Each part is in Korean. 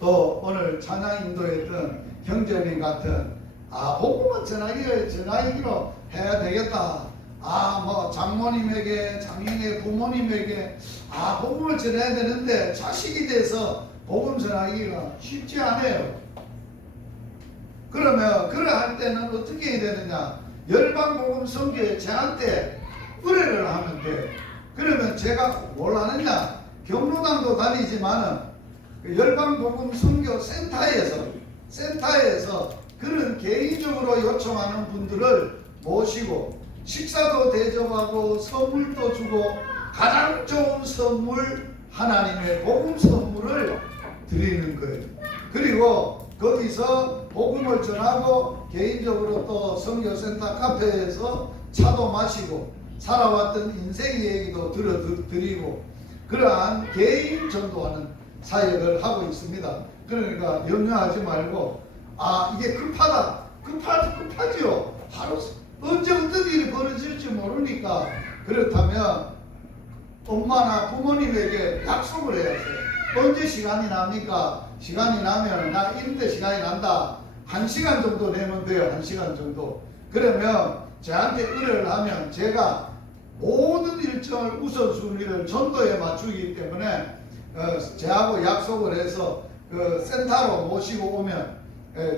또 오늘 찬양 인도했던 경전님 같은 복음은 전하기로 해야 되겠다. 뭐 장모님에게, 장인의 부모님에게 복음을 전해야 되는데 자식이 돼서 복음 전하기가 쉽지 않아요. 그러면 그러할 때는 어떻게 해야 되느냐? 열방복음 선교에 저한테 의뢰를 하면 돼. 그러면 제가 뭘 하느냐? 경로당도 다니지만은 열방복음 선교 센터에서 그런 개인적으로 요청하는 분들을 모시고 식사도 대접하고 선물도 주고 가장 좋은 선물, 하나님의 복음 선물을 드리는 거예요. 그리고 거기서 복음을 전하고 개인적으로 또 선교센터 카페에서 차도 마시고 살아왔던 인생 얘기도 들어드리고 그러한 개인 전도하는 사역을 하고 있습니다. 그러니까 염려하지 말고 이게 급하지요. 하루 언제 어떤 일이 벌어질지 모르니까 그렇다면 엄마나 부모님에게 약속을 해야 돼요. 언제 시간이 납니까? 시간이 나면 나 이런데 시간이 난다. 1시간 정도 내면 돼요. 1시간 정도. 그러면 저한테 의뢰를 하면 제가 모든 일정을 우선순위를 전도에 맞추기 때문에 저하고 약속을 해서 그 센터로 모시고 오면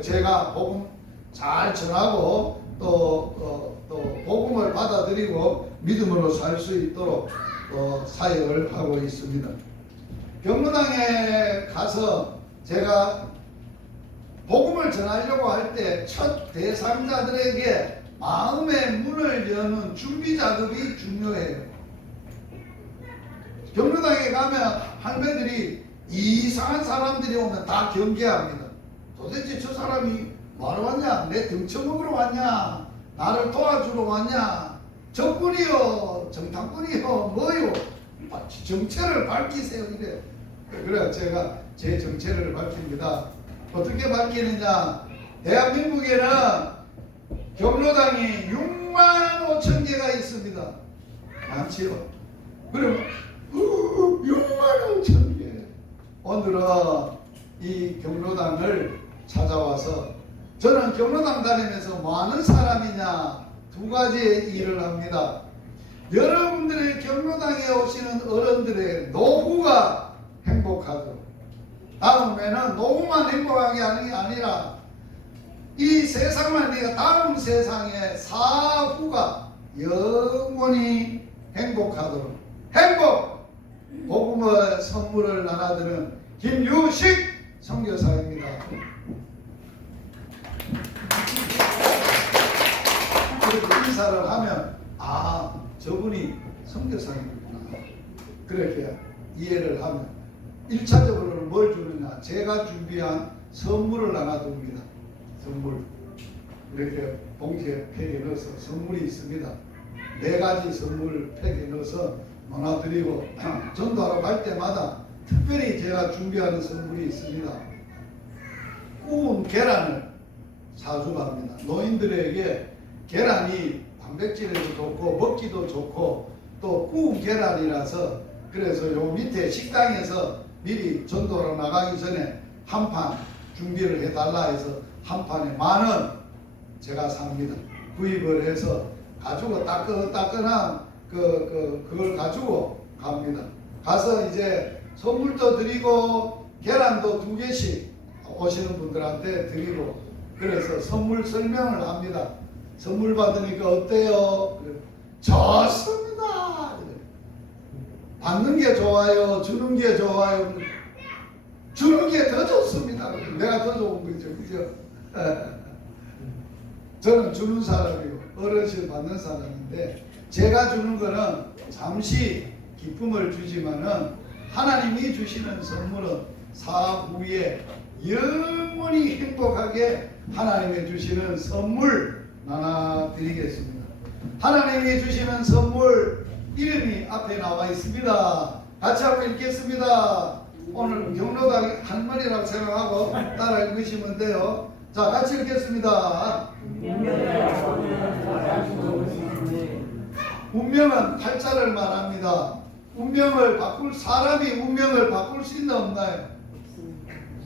제가 복음 잘 전하고 또 복음을 받아들이고 믿음으로 살 수 있도록 사역을 하고 있습니다. 경로당에 가서 제가 복음을 전하려고 할 때 첫 대상자들에게 마음의 문을 여는 준비 작업이 중요해요. 경로당에 가면 할매들이 이상한 사람들이 오면 다 경계합니다. 도대체 저 사람이 뭐하러 왔냐? 내 등쳐먹으러 왔냐? 나를 도와주러 왔냐? 적군이요? 정탐꾼이요? 뭐요? 정체를 밝히세요. 이래. 그래 제가 제 정체를 밝힙니다. 어떻게 밝히느냐? 대한민국에는 경로당이 6만 5천 개가 있습니다. 많지요? 그러면 6만 5천 개. 오늘은 이 경로당을 찾아와서 저는 경로당 다니면서 뭐 하는 사람이냐? 두 가지의 일을 합니다. 여러분들의 경로당에 오시는 어른들의 노후가 행복하도록, 다음에는 노후만 행복하게 하는 게 아니라 이 세상만 아니라 다음 세상의 사후가 영원히 행복하도록 행복! 복음의 선물을 나눠드는 김유식 선교사입니다. 그렇게 인사를 하면 저분이 선교사님이구나 그렇게 이해를 하면 1차적으로는 뭘 주느냐? 제가 준비한 선물을 나눠줍니다. 선물 이렇게 봉지에 팩에 넣어서 선물이 있습니다. 4가지 선물 팩에 넣어서 나눠드리고 전도하러 갈 때마다 특별히 제가 준비하는 선물이 있습니다. 구운 계란을 사주갑니다. 노인들에게 계란이 단백질에도 좋고 먹기도 좋고 또 구운 계란이라서 그래서 요 밑에 식당에서 미리 전도로 나가기 전에 한 판 준비를 해달라 해서 한 판에 10,000원 제가 삽니다. 구입을 해서 가지고 따끈따끈한 그걸 가지고 갑니다. 가서 이제 선물도 드리고 계란도 2개씩 오시는 분들한테 드리고 그래서 선물 설명을 합니다. 선물 받으니까 어때요? 좋습니다. 받는 게 좋아요? 주는 게 좋아요? 주는 게 더 좋습니다. 내가 더 좋은 거죠. 그죠? 저는 주는 사람이고 어르신 받는 사람인데 제가 주는 거는 잠시 기쁨을 주지만은 하나님이 주시는 선물은 사후에 영원히 행복하게 하나님이 주시는 선물 나눠드리겠습니다. 하나님이 주시는 선물 이름이 앞에 나와 있습니다. 같이 한번 읽겠습니다. 오늘 경로당 한 말이라고 생각하고 따라 읽으시면 돼요. 자, 같이 읽겠습니다. 운명은 팔자를 말합니다. 운명을 바꿀 사람이 운명을 바꿀 수 있나 없나요?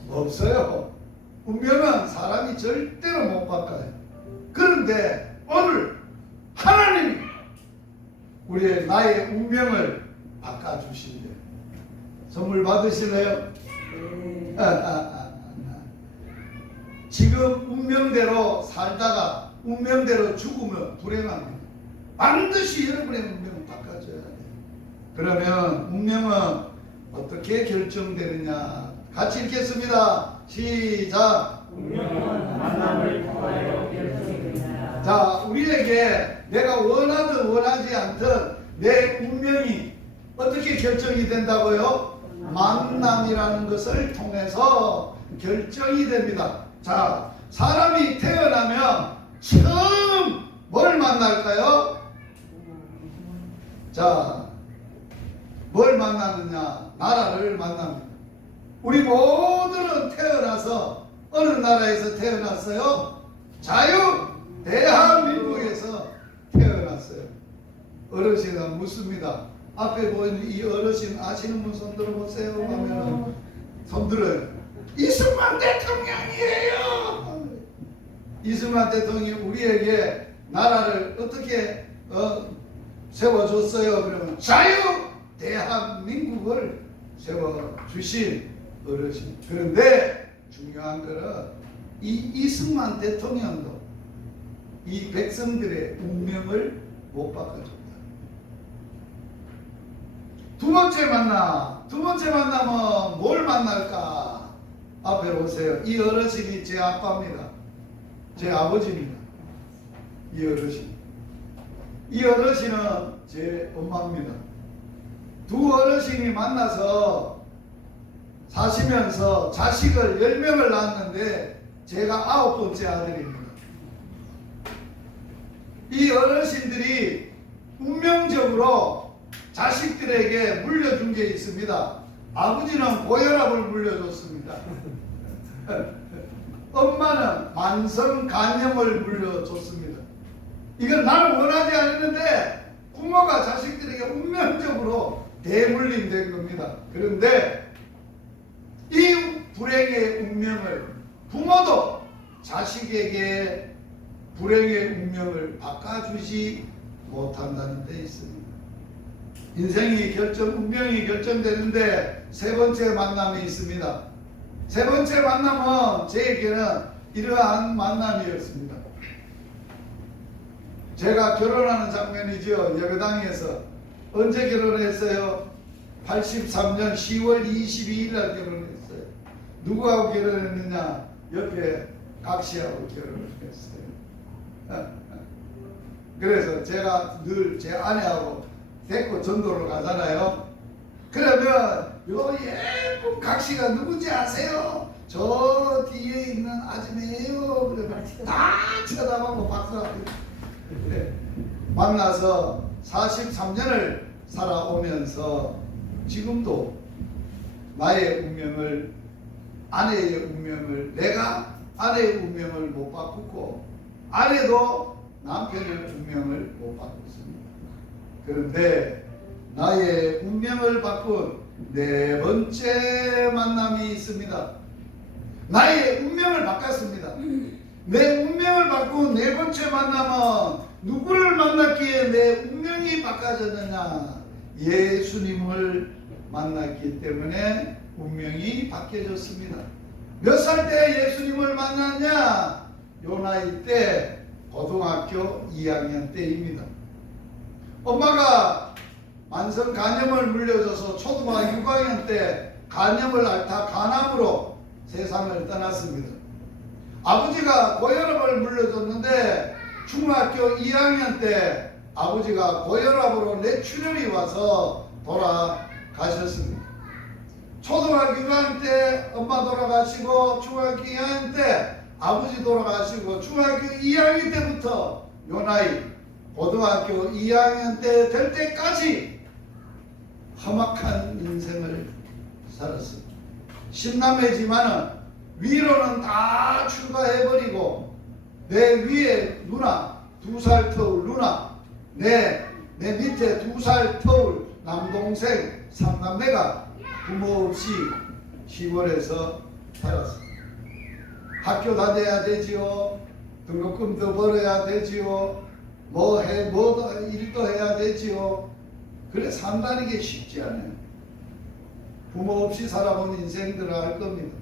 없어요. 운명은 사람이 절대로 못 바꿔요. 그런데 오늘 하나님이 우리의 나의 운명을 바꿔주신대요. 선물 받으실래요? 지금 운명대로 살다가 운명대로 죽으면 불행합니다. 반드시 여러분의 운명을 바꿔줘야 돼요. 그러면 운명은 어떻게 결정되느냐? 같이 읽겠습니다. 시작. 운명은 만남을 통하여 결정된다. 자, 우리에게 내가 원하든 원하지 않든 내 운명이 어떻게 결정이 된다고요? 만남이라는 것을 통해서 결정이 됩니다. 자, 사람이 태어나면 처음 뭘 만날까요? 자, 뭘 만나느냐? 나라를 만납니다. 우리 모두는 태어나서 어느 나라에서 태어났어요? 자유 대한민국에서 태어났어요. 어르신은 묻습니다. 앞에 보이는 이 어르신 아시는 분 손 들어보세요 하면은 손 들어요. 이승만 대통령이에요. 이승만 대통령이 우리에게 나라를 어떻게 세워줬어요? 그러면 자유 대한민국을 세워주신 어르신. 그런데 중요한 거는 이 이승만 대통령도 이 백성들의 운명을 못 바꿔줍니다. 두 번째 만남은 뭘 만날까? 앞에 오세요. 이 어르신이 제 아빠입니다. 제 아버지입니다. 이 어르신은 제 엄마입니다. 두 어르신이 만나서 사시면서 자식을 10명을 낳았는데 제가 9번째 아들입니다. 이 어르신들이 운명적으로 자식들에게 물려준 게 있습니다. 아버지는 고혈압을 물려줬습니다. 엄마는 만성 간염을 물려줬습니다. 이건 나는 원하지 않았는데 부모가 자식들에게 운명적으로 대물림된 겁니다. 그런데 이 불행의 운명을 부모도 자식에게 불행의 운명을 바꿔주지 못한다는 데 있습니다. 인생이 운명이 결정되는데 세 번째 만남이 있습니다. 세 번째 만남은 제에게는 이러한 만남이었습니다. 제가 결혼하는 장면이죠. 예배당에서. 언제 결혼했어요? 83년 10월 22일 날 결혼했어요. 누구하고 결혼했느냐? 옆에 각시하고 결혼을 했어요. 그래서 제가 늘 제 아내하고 데리고 전도를 가잖아요. 그러면 요 예쁜 각시가 누군지 아세요? 저 뒤에 있는 아줌매예요. 그러면 다 쳐다보고 박수하고. 그래. 만나서 43년을 살아오면서 지금도 나의 운명을, 아내의 운명을, 내가 아내의 운명을 못 바꾸고 아내도 남편의 운명을 못 바꿨습니다. 그런데 나의 운명을 바꾼 네 번째 만남이 있습니다. 나의 운명을 바꿨습니다. 내 운명을 바꾼 네 번째 만남은 누구를 만났기에 내 운명이 바꿔졌느냐? 예수님을 만났기 때문에 운명이 바뀌어졌습니다. 몇 살 때 예수님을 만났냐? 요 나이 때 고등학교 2학년 때입니다. 엄마가 만성 간염을 물려줘서 초등학교 6학년 때 간염을 앓다 간암으로 세상을 떠났습니다. 아버지가 고혈압을 물려줬는데 중학교 2학년 때 아버지가 고혈압으로 뇌출혈이 와서 돌아가셨습니다. 초등학교 6학년 때 엄마 돌아가시고 중학교 2학년 때 아버지 돌아가시고 중학교 2학년 때부터 요 나이 고등학교 2학년 때 될 때까지 험악한 인생을 살았습니다. 10남매지만은 위로는 다 출가해버리고 내 위에 누나 2살 터울 누나 내 밑에 2살 터울 남동생 3남매가 부모 없이 시골에서 살았습니다. 학교 다녀야 되지요. 등록금도 벌어야 되지요. 뭐 일도 해야 되지요. 그래 산다는 게 쉽지 않아요. 부모 없이 살아본 인생들을 알 겁니다.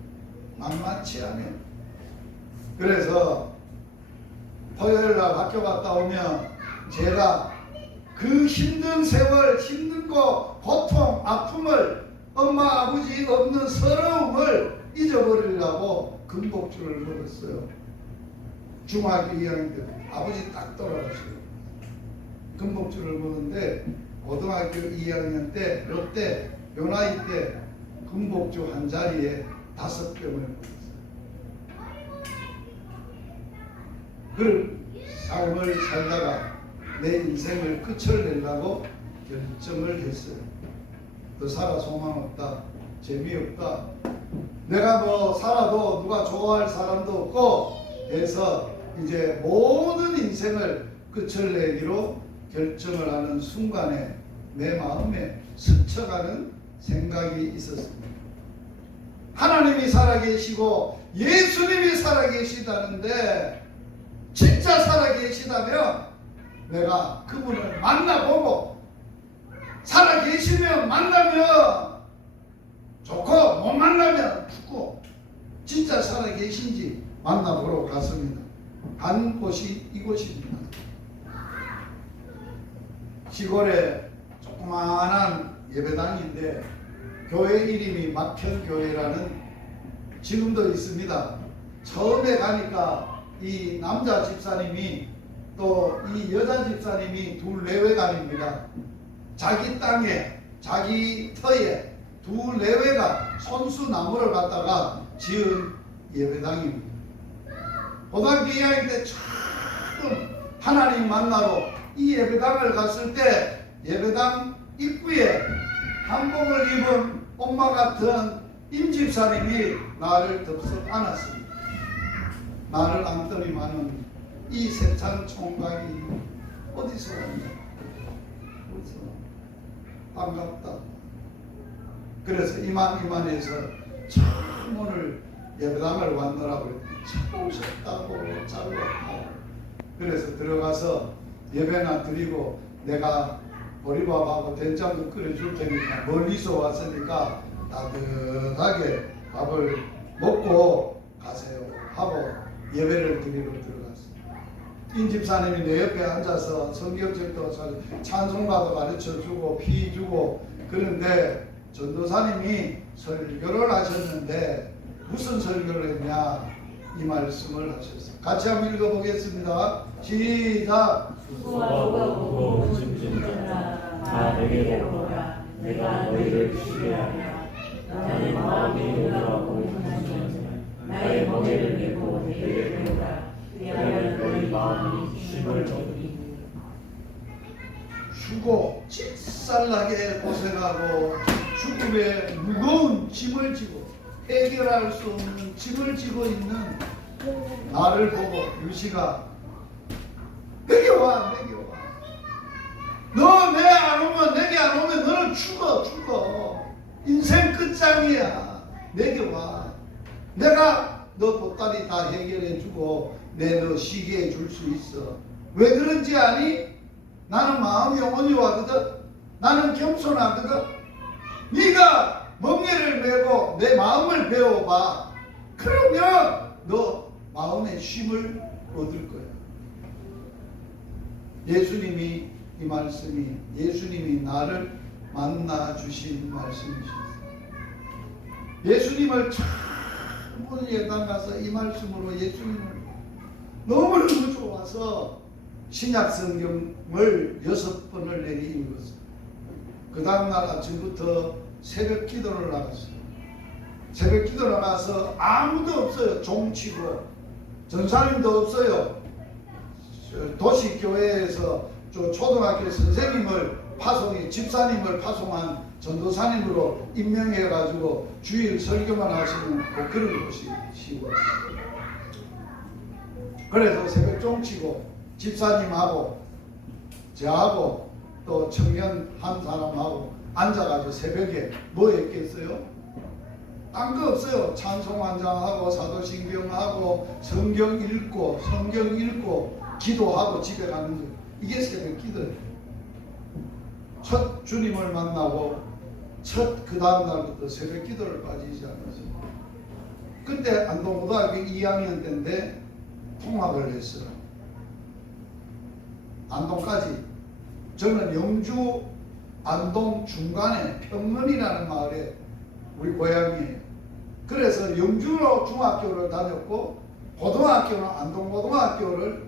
만만치 않아요. 그래서 토요일날 학교 갔다 오면 제가 그 힘든 세월, 힘든 거, 고통, 아픔을, 엄마 아버지 없는 서러움을 잊어버리려고 금복주를 먹었어요. 중학교 2학년 때 아버지 딱 돌아가시고 금복주를 먹었는데 고등학교 2학년 때 롯데 요 나이 때 금복주 한 자리에 5병을 먹었어요. 그 삶을 살다가 내 인생을 끝을 내려고 결정을 했어요. 더 살아 소망 없다, 재미없다, 내가 뭐 살아도 누가 좋아할 사람도 없고 해서 이제 모든 인생을 끝을 내기로 결정을 하는 순간에 내 마음에 스쳐가는 생각이 있었습니다. 하나님이 살아계시고 예수님이 살아계시다는데 진짜 살아계시다면 내가 그분을 만나보고 살아계시면 만나면 좋고 못 만나면 죽고 진짜 살아계신지 만나보러 갔습니다. 간 곳이 이곳입니다. 시골에 조그마한 예배당인데 교회 이름이 막현교회라는 지금도 있습니다. 처음에 가니까 이 남자 집사님이 또 이 여자 집사님이 둘 내외간입니다. 자기 땅에 자기 터에 둘 내외가 손수나무를 갖다가 지은 예배당입니다. 고등학교 2학년 때 처음 하나님 만나러 이 예배당을 갔을 때 예배당 입구에 한복을 입은 엄마 같은 임집사님이 나를 덥석 안았습니다. 나를 안더니만은 이 세찬 총각이 어디서 왔냐? 어디서 반갑다. 그래서 이만해서 참 오늘 예배당을 왔노라고 했더니 참 오셨다고 잘 왔다고. 그래서 들어가서 예배나 드리고 내가 보리밥하고 된장국 끓여줄 테니까 멀리서 왔으니까 따뜻하게 밥을 먹고 가세요 하고 예배를 드리러 들어갔어요. 임집사님이 내 옆에 앉아서 성경책도 찬송가도 가르쳐주고 피주고 그런데 전도사님이 설교를 하셨는데 무슨 설교를 했냐 이 말씀을 하셨어요. 같이 한번 읽어보겠습니다. 시작. 수고와 노하고 짐진다 다 내게 데려오라. 내가 너희를 쉬게 하리라. 나의 마음이 놀라고 힘쓰면 나의 멍에를 메고 내게 데려오라. 그리하면 너희 마음이 쉼을 얻으리니. 죽고 찌살나게 고생하고 죽음의 무거운 짐을 지고 해결할 수 없는 짐을 지고 있는 나를 보고 유시가 내게 와 내게 와. 너 내 안 오면 내게 안 오면 너는 죽어. 인생 끝장이야. 내게 와. 내가 너 보따리 다 해결해 주고 내 너 쉬게 해줄 수 있어. 왜 그런지 아니? 나는 마음이 온유하거든. 나는 겸손하거든. 네가 멍에를 메고 내 마음을 배워봐. 그러면 너 마음의 쉼을 얻을 거야. 예수님이 이 말씀이 예수님이 나를 만나 주신 말씀이셨어요. 예수님을 참 오늘 예당 가서 이 말씀으로 예수님을 너무너무 좋아서 신약 성경을 6번을 내리 읽었어요. 그 다음날 아침부터 새벽 기도를 나갔어요. 새벽 기도 나가서 아무도 없어요. 종치고 전사님도 없어요. 도시교회에서 초등학교 선생님을 집사님을 파송한 전도사님으로 임명해가지고 주일 설교만 하시는 그런 곳이시고, 그래서 새벽 종치고 집사님하고 저하고 또 청년 한 사람하고 앉아가지고 새벽에 뭐 했겠어요? 딴 거 없어요. 찬송 한장하고 사도신경하고 성경 읽고 기도하고 집에 가는 거. 이게 새벽 기도예요. 첫 주님을 만나고 그 다음 날부터 새벽 기도를 빠지지 않았어요. 그때 안동고등학교 2학년 때인데 통학을 했어요. 안동까지. 저는 영주 안동 중간에 평문이라는 마을에 우리 고향이에요. 그래서 영주로 중학교를 다녔고 고등학교는 안동고등학교를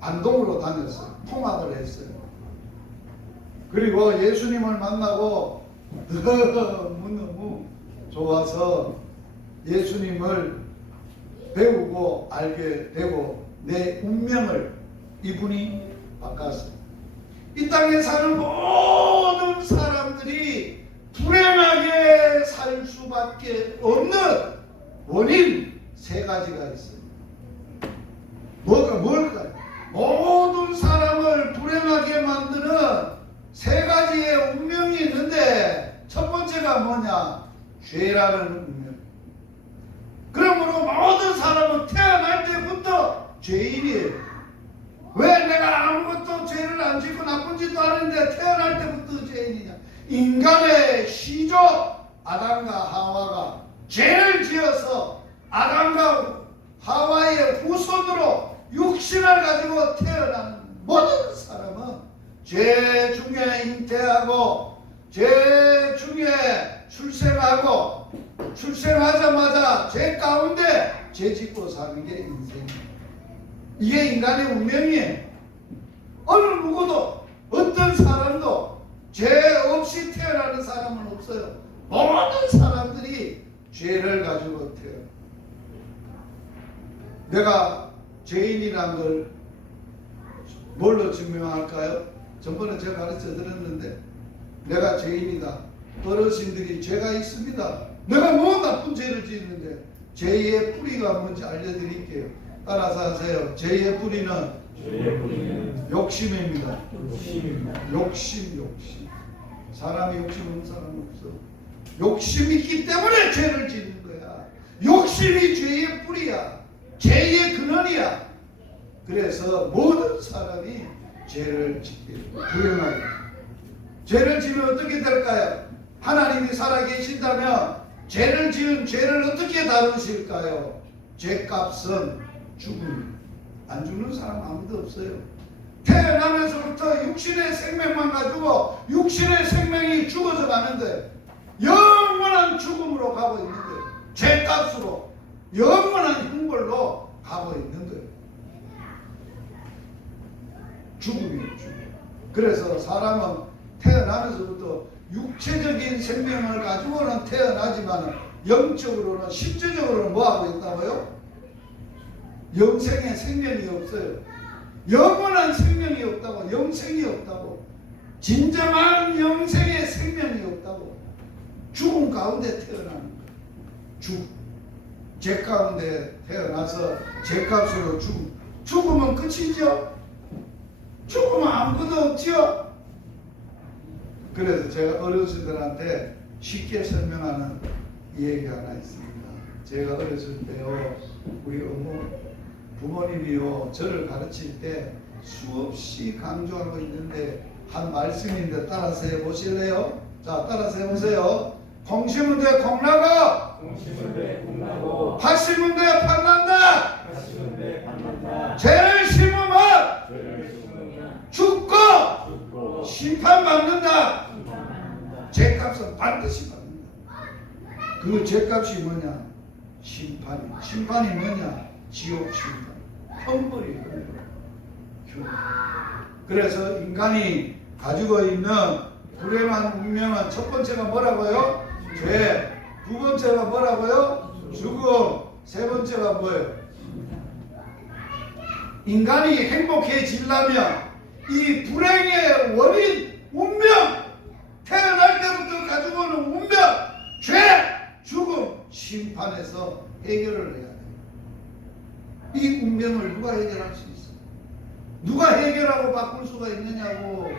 안동으로 다녔어요. 통학을 했어요. 그리고 예수님을 만나고 너무 좋아서 예수님을 배우고 알게 되고 내 운명을 이분이 바꿨어요. 이 땅에 사는 모든 사람들이 불행하게 살 수밖에 없는 원인 3가지가 있어요. 뭘까요? 모든 사람을 불행하게 만드는 3가지의 운명이 있는데 첫 번째가 뭐냐? 죄라는 운명. 그러므로 모든 사람은 태어날 때부터 죄인이에요. 왜 내가 아무것도 죄를 안 짓고 나쁜 짓도 안 했는데 태어날 때부터 죄인이냐? 인간의 시조 아담과 하와가 죄를 지어서 아담과 하와의 후손으로 육신을 가지고 태어난 모든 사람은 죄 중에 잉태하고 죄 중에 출생하고 출생하자마자 죄 가운데 죄 짓고 사는 게 인생이에요. 이게 인간의 운명이에요. 어느 누구도 어떤 사람도 죄 없이 태어나는 사람은 없어요. 모든 사람들이 죄를 가지고 태어나. 내가 죄인이란 걸 뭘로 증명할까요? 전번에 제가 가르쳐 드렸는데 내가 죄인이다. 어르신들이 죄가 있습니다. 내가 뭐 나쁜 죄를 짓는데 죄의 뿌리가 뭔지 알려드릴게요. 따라서 하세요. 죄의 뿌리는 욕심입니다. 욕심. 사람이 욕심 없는 사람은 없어. 욕심이 있기 때문에 죄를 짓는 거야. 욕심이 죄의 뿌리야. 죄의 근원이야. 그래서 모든 사람이 죄를 짓게 돼요. 불행하게. 죄를 지면 어떻게 될까요? 하나님이 살아계신다면 죄를 지은 죄를 어떻게 다루실까요? 죄값은 죽음. 안 죽는 사람 아무도 없어요. 태어나면서부터 육신의 생명만 가지고 육신의 생명이 죽어져 가는데 영원한 죽음으로 가고 있는 거예요. 죄값으로 영원한 형벌로 가고 있는 거예요. 죽음이에요. 죽음. 그래서 사람은 태어나면서부터 육체적인 생명을 가지고는 태어나지만 영적으로는 실제적으로는 뭐하고 있다고요? 영생의 생명이 없어요. 영원한 생명이 없다고. 영생이 없다고. 진정한 영생의 생명이 없다고. 죽음 가운데 태어나는 거예요. 죄 가운데 태어나서 죄값으로 죽음. 죽으면 끝이죠. 죽으면 아무것도 없죠. 그래서 제가 어르신들한테 쉽게 설명하는 얘기 하나 있습니다. 제가 어렸을 때요, 우리 부모님이요, 저를 가르칠 때 수없이 강조하고 있는데 한 말씀인데 따라서 해보실래요? 자, 따라서 해보세요. 콩 심은 데 콩 나고 팥 심은 데 팥 난다. 죄를 심으면 죽고 심판받는다. 죄값은 반드시 받는다. 그 죄값이 뭐냐? 심판이. 심판이 뭐냐? 지옥 심판. 형벌이. 그래서 인간이 가지고 있는 불행한 운명은 첫 번째가 뭐라고요? 죄. 두 번째가 뭐라고요? 죽음. 세 번째가 뭐예요? 인간이 행복해지려면 이 불행의 원인, 운명, 태어날 때부터 가지고 오는 운명, 죄, 죽음, 심판에서 해결을 해야 돼요. 이 운명을 누가 해결할 수 있어요? 누가 해결하고 바꿀 수가 있느냐고.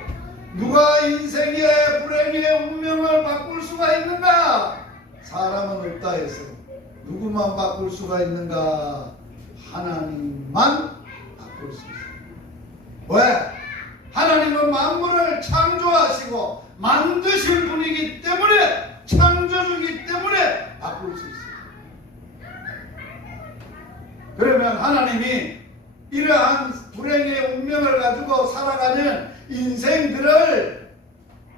누가 인생의 불행의 운명을 바꿀 수가 있는가? 사람은 없다 해서 누구만 바꿀 수가 있는가? 하나님만 바꿀 수 있어요. 왜? 하나님은 만물을 창조하시고 만드신 분이기 때문에, 창조주이기 때문에 바꿀 수 있어요. 그러면 하나님이 이러한 불행의 운명을 가지고 살아가는 인생들을,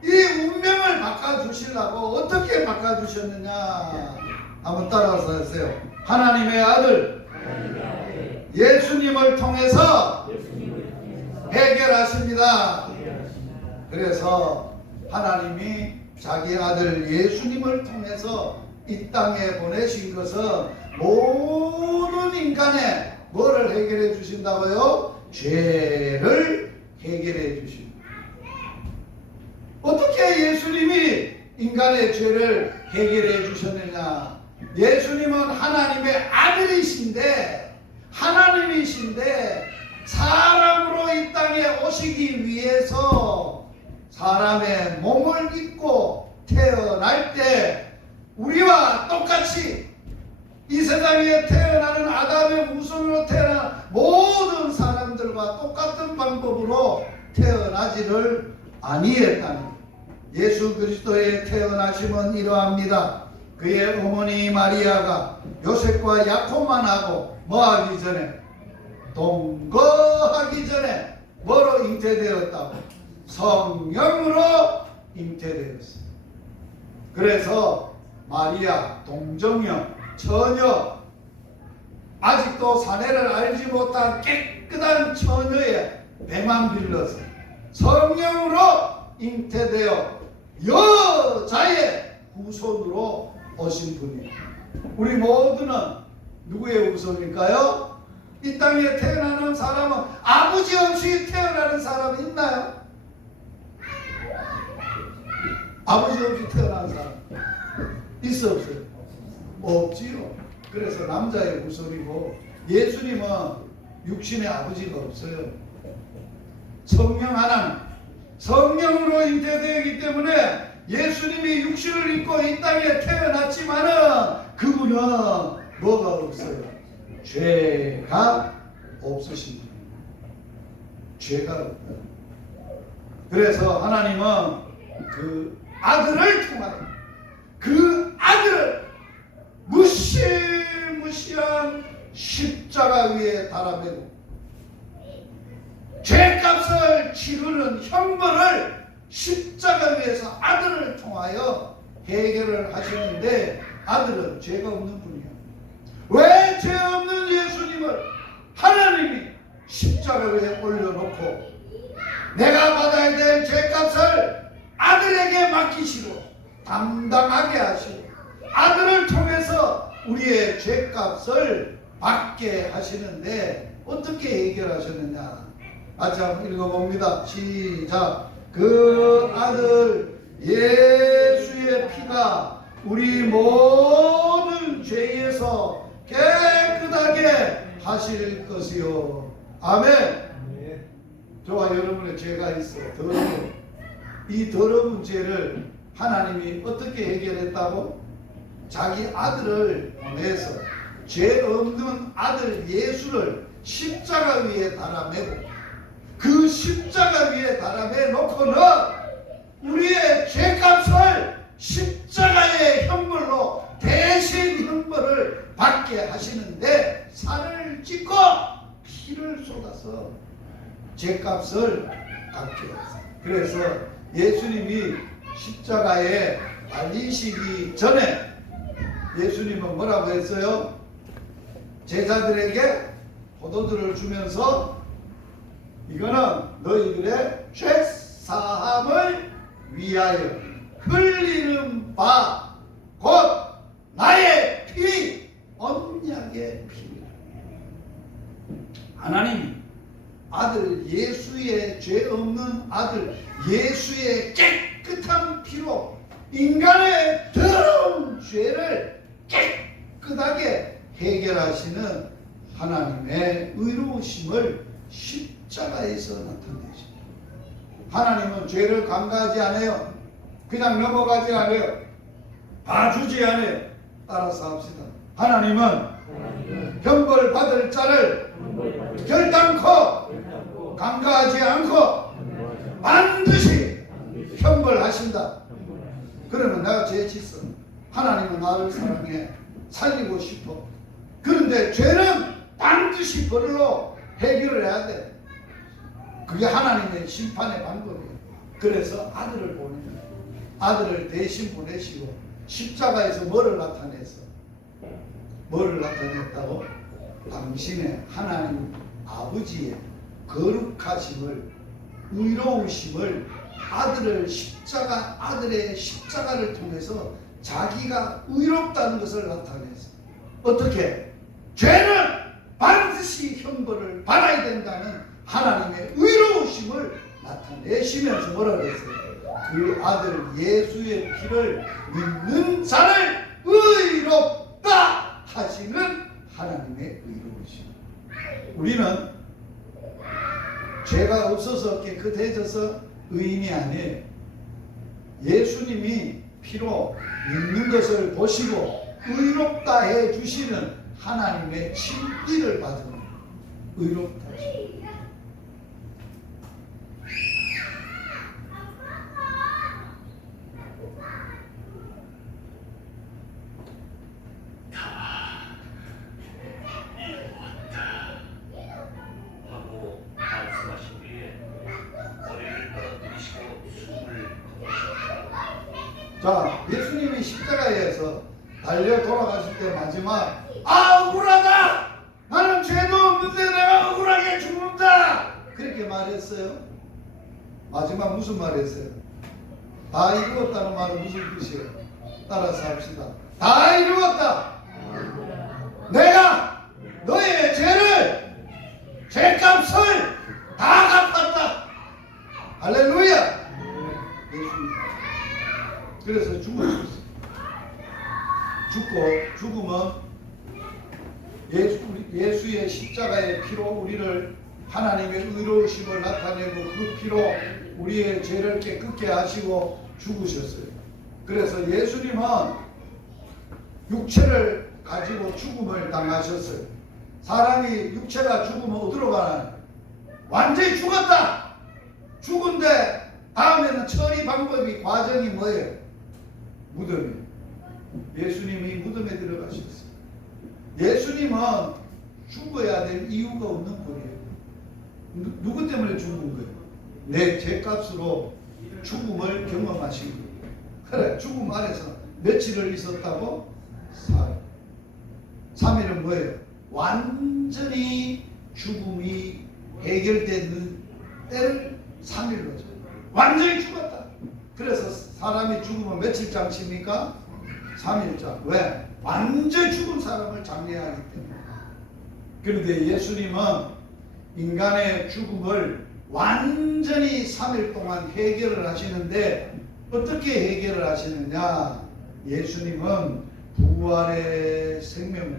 이 운명을 바꿔주시려고 어떻게 바꿔주셨느냐? 한번 따라서 하세요. 하나님의 아들 예수님을 통해서 해결하십니다. 그래서 하나님이 자기 아들 예수님을 통해서 이 땅에 보내신 것은 모든 인간의 뭐를 해결해 주신다고요? 죄를 해결해 주십니다. 어떻게 예수님이 인간의 죄를 해결해 주셨느냐? 예수님은 하나님의 아들이신데, 하나님이신데 사람으로 이 땅에 오시기 위해서 사람의 몸을 입고 태어날 때 우리와 똑같이 이 세상에 태어나는 아담의 후손으로 태어난 모든 사람들과 똑같은 방법으로 태어나지를 아니했다는 거예요. 예수 그리스도의 태어나심은 이러합니다. 그의 어머니 마리아가 요셉과 약혼만하고 뭐하기 전에, 동거하기 전에 뭐로 잉태되었다고? 성령으로 잉태되었어요. 그래서 마리아 동정녀, 처녀, 아직도 사내를 알지 못한 깨끗한 처녀의 배만 빌려서 성령으로 잉태되어 여자의 후손으로 오신 분이에요. 우리 모두는 누구의 후손일까요? 이 땅에 태어나는 사람은 아버지 없이 태어나는 사람이 있나요? 아버지 없이 태어난 사람 있어 없어요? 없지요. 그래서 남자의 후손이고, 예수님은 육신의 아버지가 없어요. 성령 하나님, 성령으로 잉태되었기 때문에 예수님이 육신을 입고 이 땅에 태어났지만은 그분은 뭐가 없어요? 죄가 없으신 분입니다. 죄가 없다. 그래서 하나님은 그 아들을 통하여, 그 아들을 무시무시한 십자가 위에 달아매고 죄값을 치르는 형벌을 십자가 위에서 아들을 통하여 해결을 하시는데, 아들은 죄가 없는 분이에요. 왜 죄 없는 예수님을 하나님이 십자가 위에 올려놓고 내가 받아야 될 죄값을 아들에게 맡기시고 담당하게 하시고 아들을 통해서 우리의 죄값을 받게 하시는데 어떻게 해결하셨느냐? 같이 한번 읽어봅니다. 시작. 그 아들 예수의 피가 우리 모든 죄에서 깨끗하게 하실 것이요. 아멘. 저와 여러분의 죄가 있어. 더러워. 이 더러운 죄를 하나님이 어떻게 해결했다고? 자기 아들을 보내서 죄 없는 아들 예수를 십자가 위에 달아매고, 그 십자가 위에 달아매 놓고는 우리의 죄값을 십자가의 형벌로 대신 형벌을 받게 하시는데, 살을 찢고 피를 쏟아서 죄값을 갚게 했어요. 그래서 예수님이 십자가에 달리시기 전에 예수님은 뭐라고 했어요? 제자들에게 포도주를 주면서 이거는 너희들의 죄사함을 위하여 흘리는 바 곧 나의 피, 언약의 피입니다. 하나님이 아들 예수의 죄 없는 아들 예수의 깨끗한 피로 인간의 더러운 죄를 깨끗하게 해결하시는 하나님의 의로우심을 십자가에서 나타내십니다. 하나님은 죄를 간과하지 않아요. 그냥 넘어가지 않아요. 봐주지 않아요. 따라서 합시다. 하나님은 형벌 받을 자를 결단코 간과하지 않고 반드시 형벌하신다. 그러면 내가 죄 짓어. 하나님은 나를 사랑해. 살리고 싶어. 그런데 죄는 반드시 벌로 해결을 해야 돼. 그게 하나님의 심판의 방법이에요. 그래서 아들을 보내요. 아들을 대신 보내시고 십자가에서 뭐를 나타냈어? 뭐를 나타냈다고? 당신의 하나님 아버지의 거룩하심을, 의로우심을 아들의 십자가를 통해서 자기가 의롭다는 것을 나타냈어. 어떻게? 죄는 반드시 형벌을 받아야 된다는 하나님의 의로우심을 나타내시면서 뭐라 그랬어요? 그 아들 예수의 피를 믿는 자를 의롭다 하시는 하나님의 의로우심. 우리는 죄가 없어서 깨끗해져서 의인이 아니에요. 예수님이 피로 믿는 것을 보시고 의롭다 해 주시는 하나님의 칭의를 받은 의롭다. 자, 예수님이 십자가에서 달려 돌아가실 때 마지막 억울하다! 나는 죄도 없는데 내가 억울하게 죽는다! 그렇게 말했어요. 마지막 무슨 말했어요? 다 이루었다는 말은 무슨 뜻이에요? 따라서 합시다. 다 이루었다! 내가 너의 죄값을 다 갚았다! 할렐루야! 그래서 죽었어요. 죽음은 예수의 십자가의 피로 우리를 하나님의 의로우심을 나타내고 그 피로 우리의 죄를 깨끗게 하시고 죽으셨어요. 그래서 예수님은 육체를 가지고 죽음을 당하셨어요. 사람이 육체가 죽으면 어디로 가나요? 완전히 죽었다! 죽은데 다음에는 처리 방법이 과정이 뭐예요? 무덤이. 예수님이 무덤에 들어가셨어요. 예수님은 죽어야 될 이유가 없는 거예요. 누구 때문에 죽은 거예요? 내 죄값으로 죽음을 경험하신 거예요. 그래, 죽음 안에서 며칠을 있었다고? 4일. 3일은 뭐예요? 완전히 죽음이 해결되는 때를 3일로 줘. 완전히 죽었다. 그래서 사람이 죽으면 며칠 장치입니까? 3일장. 왜? 완전히 죽은 사람을 장례하기 때문에. 그런데 예수님은 인간의 죽음을 완전히 3일 동안 해결을 하시는데 어떻게 해결을 하시느냐? 예수님은 부활의 생명으로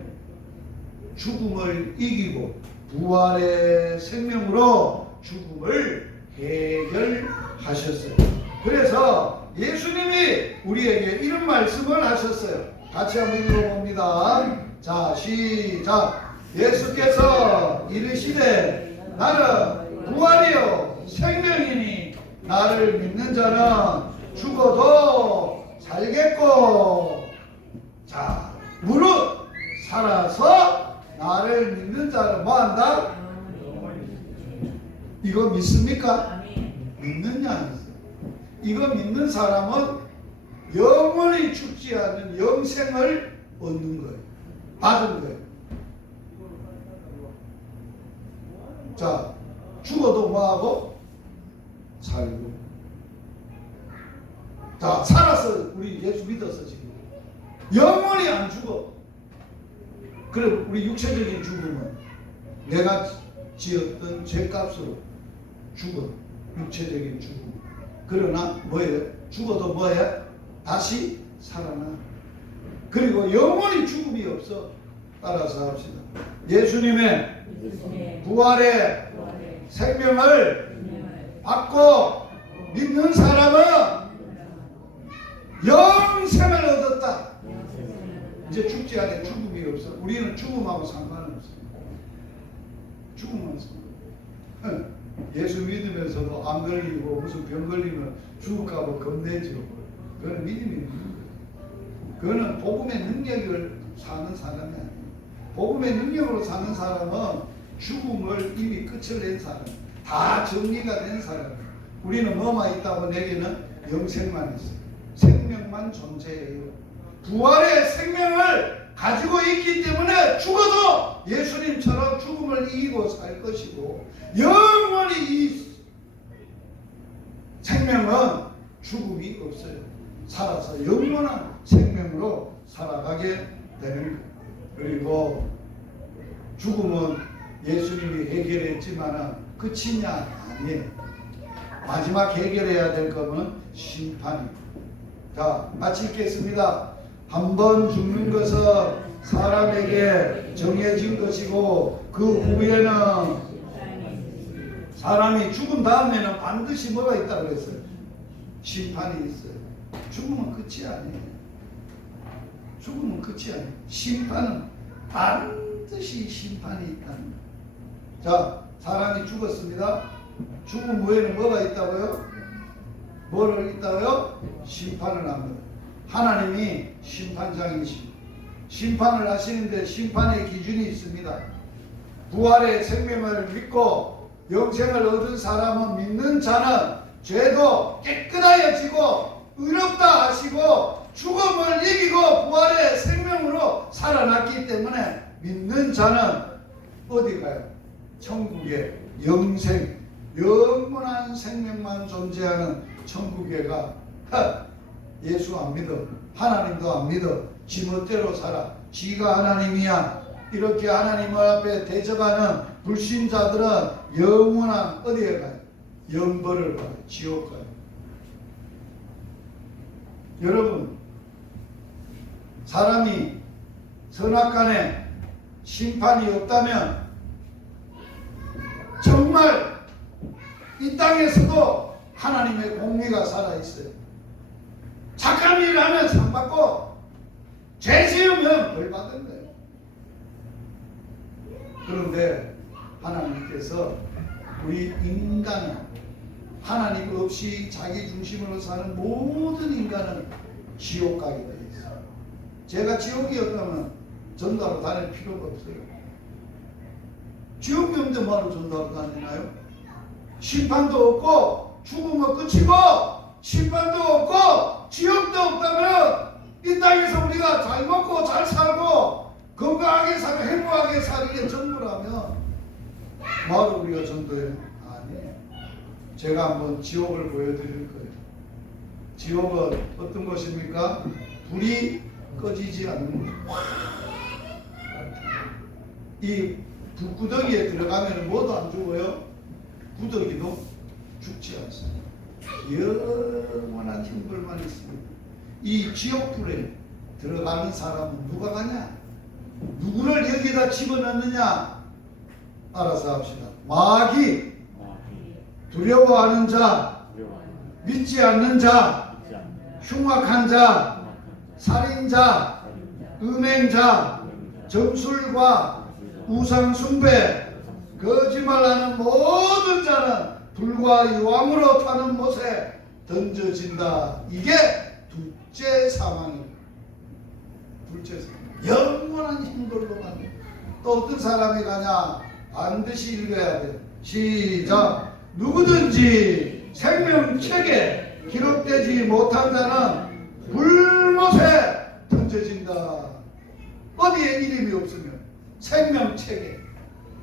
죽음을 이기고 부활의 생명으로 죽음을 해결하셨어요. 그래서 예수님이 우리에게 이런 말씀을 하셨어요. 같이 한번 읽어봅니다. 자, 시작. 예수께서 이르시되 나는 부활이요 생명이니 나를 믿는 자는 죽어도 살겠고, 자, 무릇 살아서 나를 믿는 자는 뭐한다? 이거 믿습니까? 믿느냐? 이거 믿는 사람은 영원히 죽지 않는 영생을 얻는 거예요. 받은 거예요. 자, 죽어도 뭐하고? 살고. 자, 살아서 우리 예수 믿어서 지금 영원히 안 죽어. 그럼 우리 육체적인 죽음은 내가 지었던 죄값으로 죽어. 육체적인 죽음. 그러나 뭐예요? 죽어도 뭐예요? 다시 살아나. 그리고 영원히 죽음이 없어. 따라서 합시다. 예수님의 부활의 생명을 받고 믿는 사람은 영생을 얻었다. 이제 죽지 않아. 죽음이 없어. 우리는 죽음하고 상관없어. 죽음은 상관. 예수 믿으면서도 안 걸리고 무슨 병 걸리면 죽을까 봐 겁내죠. 그건 믿음이 있는 거예요. 그거는 복음의 능력을 사는 사람이 아니에요. 복음의 능력으로 사는 사람은 죽음을 이미 끝을 낸 사람, 다 정리가 된 사람. 우리는 뭐만 있다고? 내게는 영생만 있어요. 생명만 존재해요. 부활의 생명을 가지고 있기 때문에 죽어도 예수님처럼 죽음을 이기고 살 것이고, 영원히 이 생명은 죽음이 없어요. 살아서 영원한 생명으로 살아가게 되는 거예요. 그리고 죽음은 예수님이 해결했지만 끝이냐? 아니에요. 마지막 해결해야 될 것은 심판입니다. 자, 같이 읽겠습니다. 한 번 죽는 것은 사람에게 정해진 것이고 그 후에는 사람이 죽은 다음에는 반드시 뭐가 있다고 그랬어요? 심판이 있어요. 죽으면 끝이 아니에요. 죽으면 끝이 아니에요. 심판은 반드시 심판이 있다는 거예요. 자, 사람이 죽었습니다. 죽은 후에는 뭐가 있다고요? 뭐를 있다고요? 심판을 합니다. 하나님이 심판장이십니다. 심판을 하시는데 심판의 기준이 있습니다. 부활의 생명을 믿고 영생을 얻은 사람은, 믿는 자는 죄도 깨끗하여지고 의롭다 하시고 죽음을 이기고 부활의 생명으로 살아났기 때문에 믿는 자는 어디 가요? 천국에 영생, 영원한 생명만 존재하는 천국에 가. 예수 안 믿어, 하나님도 안 믿어, 지 멋대로 살아, 지가 하나님이야, 이렇게 하나님 앞에 대적하는 불신자들은 영원한 어디에 가요? 영벌을 가요. 지옥 가요. 여러분, 사람이 선악간에 심판이 없다면 정말 이 땅에서도 하나님의 공의가 살아있어요. 착한 일을 하면 상 받고 죄 지으면 벌 받는 거예요. 그런데 하나님께서 우리 인간은, 하나님 없이 자기 중심으로 사는 모든 인간은 지옥 가게 되어 있어요. 제가 지옥이었다면 전도하러 다닐 필요가 없어요. 지옥이 없는데 뭐하러 전도하러 다니나요? 심판도 없고 죽으면 끝이고 심판도 없고 지옥도 없다면 이 땅에서 우리가 잘 먹고 잘 살고 건강하게 살고 행복하게 살게 전부라면 뭐하러 우리가 전도해요? 아니에요. 제가 한번 지옥을 보여드릴 거예요. 지옥은 어떤 것입니까? 불이 꺼지지 않는 것. 이 불구덩이에 들어가면 뭐도 안 죽어요? 구더기도 죽지 않습니다. 영원한 형벌만 있습니다. 이 지옥불에 들어가는 사람은 누가 가냐? 누구를 여기다 집어넣느냐? 알아서 합시다. 마귀, 두려워하는 자, 믿지 않는 자, 흉악한 자, 살인자, 음행자, 점술과 우상숭배, 거짓말하는 모든 자는 불과 유황으로 타는 못에 던져진다. 이게 둘째 사망입니다. 둘째 사망. 영원한 형벌로 가는. 또 어떤 사람이 가냐? 반드시 읽어야 돼. 시작. 누구든지 생명책에 기록되지 못한 자는 불못에 던져진다. 어디에 이름이 없으면 생명책에,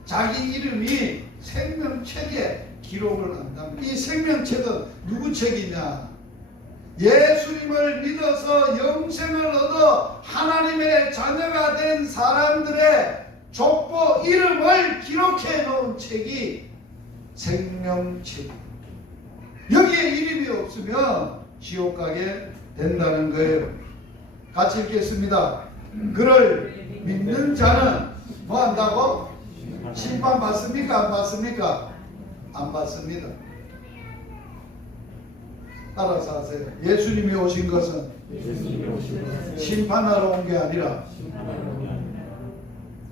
자기 이름이 생명책에 기록을 한다면, 이 생명책은 누구 책이냐? 예수님을 믿어서 영생을 얻어 하나님의 자녀가 된 사람들의 족보 이름을 기록해 놓은 책이 생명책. 여기에 이름이 없으면 지옥 가게 된다는 거예요. 같이 읽겠습니다. 그를 믿는 자는 뭐 한다고? 심판 받습니까? 안 받습니까? 안 받습니다. 따라서 하세요. 예수님이 오신 것은 예수님이 오신 것은 심판하러 온 게 아니라 심판하러 온 게 아니라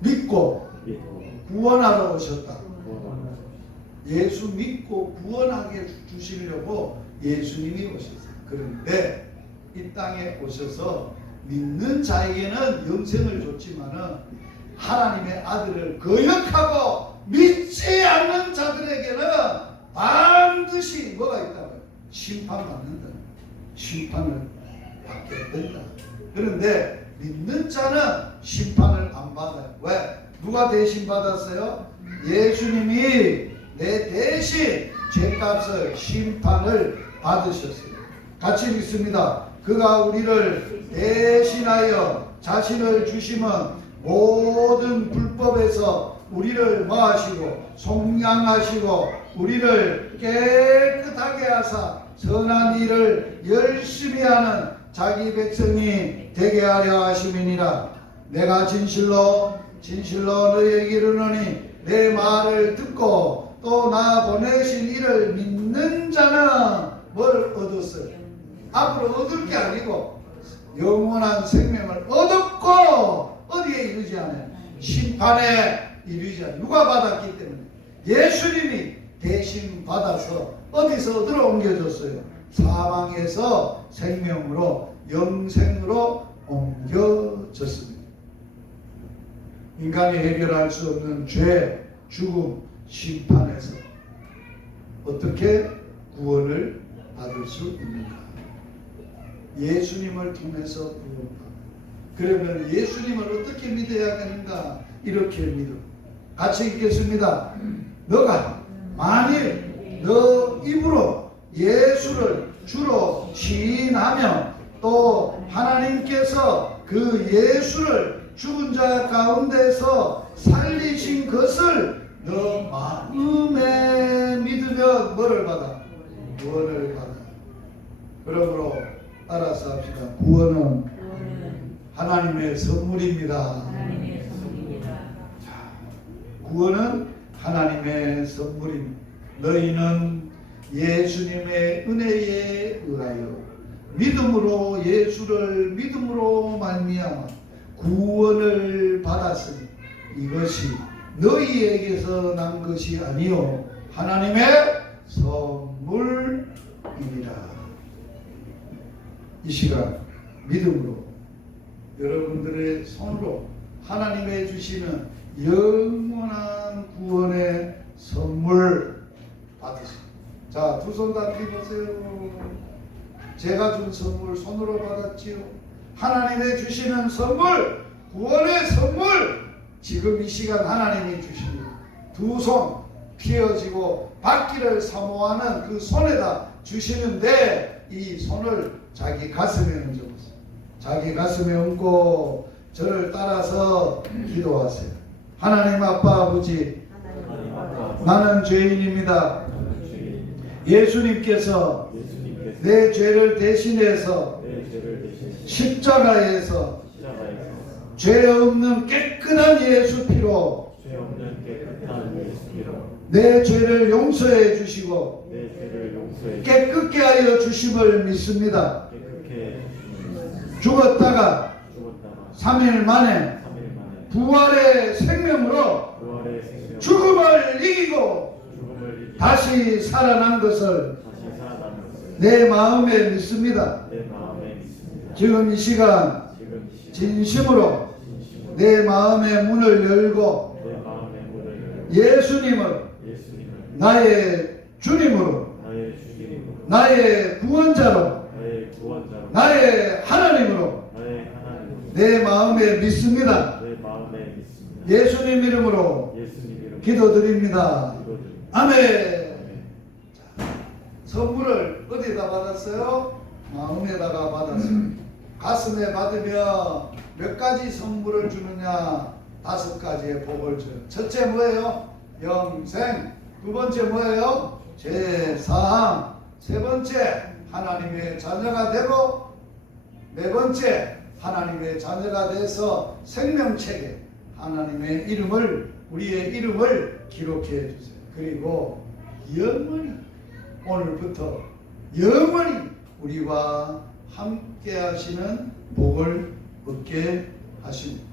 믿고 믿고 구원하러 오셨다. 구원하러 예수 믿고 구원하게 주시려고 예수님이 오셨어요. 그런데 이 땅에 오셔서 믿는 자에게는 영생을 줬지만은 하나님의 아들을 거역하고 믿지 않는 자들에게는 반드시 뭐가 있다고요? 심판받는다. 심판을 받게 된다. 그런데 믿는 자는 심판을 안 받아요. 왜? 누가 대신 받았어요? 예수님이 내 대신 죄값을 심판을 받으셨어요. 같이 믿습니다. 그가 우리를 대신하여 자신을 주시면 모든 불법에서 우리를 뭐하시고 속량하시고 우리를 깨끗하게 하사 선한 일을 열심히 하는 자기 백성이 되게 하려 하심이니라. 내가 진실로 너희에게 이르노니 내 말을 듣고 또 나 보내신 이를 믿는 자는 뭘 얻었어요? 앞으로 얻을 게 아니고 영원한 생명을 얻었고 어디에 이르지 않아요? 심판에 이르지 않아요. 누가 받았기 때문에 예수님이 대신 받아서 어디서 얻으러 옮겨졌어요? 사망에서 생명으로 영생으로 옮겨졌습니다. 인간이 해결할 수 없는 죄, 죽음, 심판에서 어떻게 구원을 받을 수 있는가? 예수님을 통해서 구원받는다. 그러면 예수님을 어떻게 믿어야 되는가? 이렇게 믿어. 같이 읽겠습니다. 너가 만일 너 입으로 예수를 주로 시인하며 또 하나님께서 그 예수를 죽은 자 가운데서 살리신 것을 너 마음에 믿으면 뭐를 받아? 구원을 받아. 그러므로 따라서 합시다. 구원은 하나님의 선물입니다. 구원은 하나님의 선물입니다. 너희는 예수님의 은혜에 의하여 믿음으로 예수를 믿음으로 말미암아 구원을 받았으니 이것이 너희에게서 난 것이 아니요 하나님의 선물이니라. 이 시간 믿음으로 여러분들의 손으로 하나님의 주시는 영원한 구원의 선물 받으세요. 자, 두 손 다 펴보세요. 제가 준 선물 손으로 받았지요. 하나님의 주시는 선물, 구원의 선물, 지금 이 시간 하나님이 주십니다. 두 손 피어지고 받기를 사모하는 그 손에다 주시는데 이 손을 자기 가슴에 얹어보세요. 자기 가슴에 얹고 저를 따라서 기도하세요. 하나님 아빠 아버지, 나는 죄인입니다. 예수님께서 내 죄를 대신해서 십자가에서 죄 없는 깨끗한 예수 피로 내 죄를 용서해 주시고 깨끗게 하여 주심을 믿습니다. 죽었다가 3일 만에 부활의 생명으로 죽음을 이기고 다시 살아난 것을 내 마음에 믿습니다. 지금 이 시간 진심으로 내 마음의 문을 열고 예수님을 나의 주님으로 나의 구원자로 나의 하나님으로 내 마음에 믿습니다. 예수님 이름으로 기도드립니다. 아멘. 선물을 어디다 받았어요? 마음에다가 받았어요. 가슴에 받으면 몇 가지 선물을 주느냐? 5가지의 복을 줘요. 첫째 뭐예요? 영생. 두 번째 뭐예요? 죄사함. 세 번째 하나님의 자녀가 되고, 네 번째 하나님의 자녀가 돼서 생명책에 하나님의 이름을, 우리의 이름을 기록해 주세요. 그리고 영원히, 오늘부터 영원히 우리와 함께 하시는 복을 얻게 하십니다.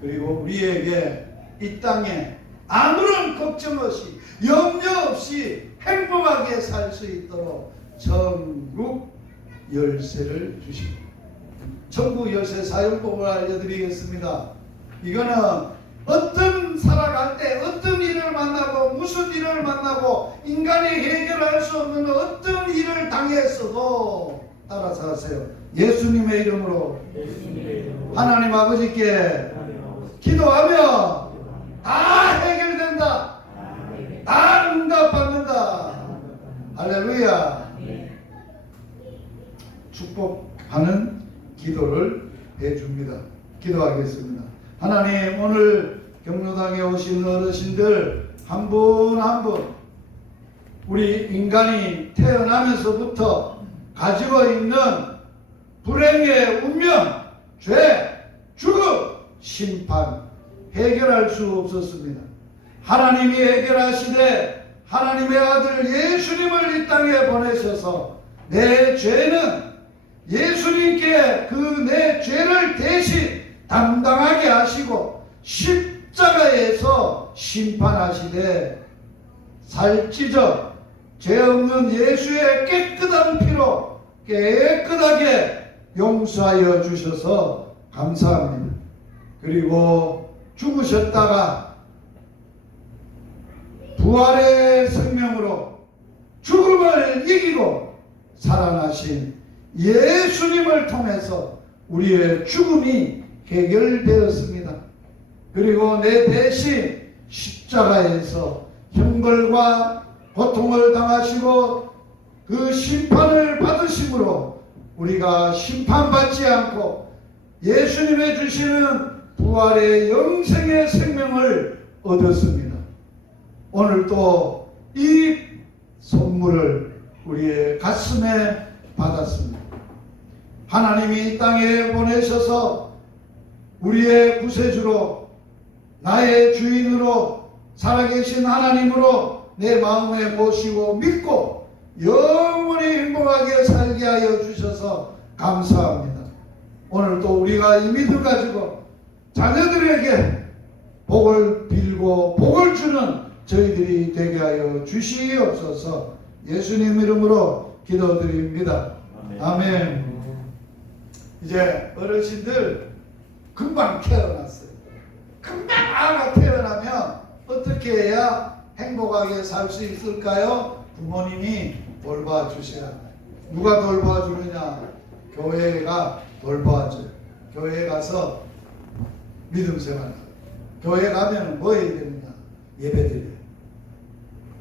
그리고 우리에게 이 땅에 아무런 걱정 없이 염려 없이 행복하게 살 수 있도록 천국 열쇠를 주십니다. 천국 열쇠 사용법을 알려드리겠습니다. 이거는 어떤 살아갈 때 어떤 일을 만나고 무슨 일을 만나고 인간이 해결할 수 없는 어떤 일을 당했어도 따라서 하세요. 예수님의 이름으로 하나님 아버지께 기도하며 다 해결된다. 다 응답받는다. 할렐루야. 축복하는 기도를 해줍니다. 기도하겠습니다. 하나님, 오늘 경로당에 오신 어르신들 한 분 한 분 우리 인간이 태어나면서부터 가지고 있는 불행의 운명, 죄, 죽음, 심판 해결할 수 없었습니다. 하나님이 해결하시되 하나님의 아들 예수님을 이 땅에 보내셔서 내 죄는 예수님께 그 내 죄를 대신 담당하게 하시고 십자가에서 심판하시되 살찌져 죄 없는 예수의 깨끗한 피로 깨끗하게 용서하여 주셔서 감사합니다. 그리고 죽으셨다가 부활의 생명으로 죽음을 이기고 살아나신 예수님을 통해서 우리의 죽음이 해결되었습니다. 그리고 내 대신 십자가에서 형벌과 고통을 당하시고 그 심판을 받으심으로 우리가 심판받지 않고 예수님의 주시는 부활의 영생의 생명을 얻었습니다. 오늘 또 이 선물을 우리의 가슴에 받았습니다. 하나님이 이 땅에 보내셔서 우리의 구세주로 나의 주인으로 살아계신 하나님으로 내 마음에 모시고 믿고 영원히 행복하게 살게 하여 주셔서 감사합니다. 오늘 또 우리가 이 믿음 가지고 자녀들에게 복을 빌고 복을 주는 저희들이 되게 하여 주시옵소서. 예수님 이름으로 기도드립니다. 아멘. 이제 어르신들 금방 태어났어요. 금방 아가 태어나면 어떻게 해야 행복하게 살 수 있을까요? 부모님이 돌봐주셔야 해요. 누가 돌봐주느냐? 교회가 돌봐줘요. 교회에 가서 믿음 생활. 교회 가면 뭐 해야 되느냐? 예배 드려요.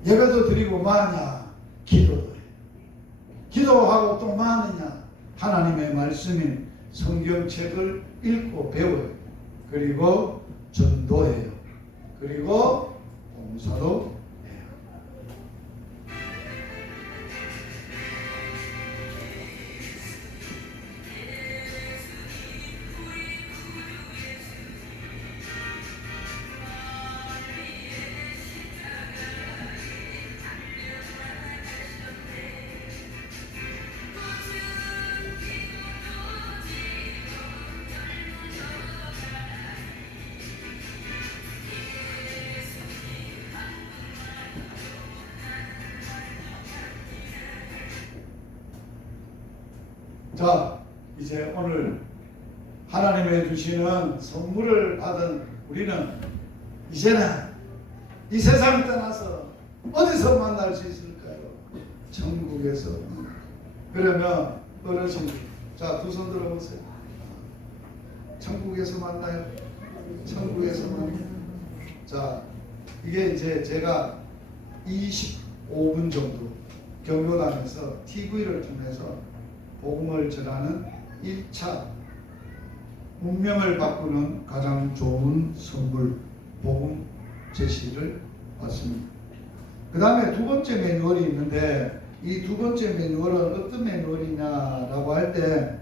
예배도 드리고 뭐하냐? 기도도 해요. 기도하고 또 뭐하느냐? 하나님의 말씀인 성경책을 읽고 배워요. 그리고 전도해요. 그리고 봉사도 해요. 자, 이제 오늘 하나님의 주시는 선물을 받은 우리는 이제는 이 세상을 떠나서 어디서 만날 수 있을까요? 천국에서. 그러면 어르신, 자, 두 손 들어보세요. 천국에서 만나요? 천국에서 만나요? 자, 이게 이제 제가 25분 정도 경로당에서 TV를 통해서 복음을 전하는 1차 운명을 바꾸는 가장 좋은 선물 복음 제시를 받습니다. 그 다음에 두 번째 매뉴얼이 있는데 이 두 번째 매뉴얼은 어떤 매뉴얼이냐라고 할 때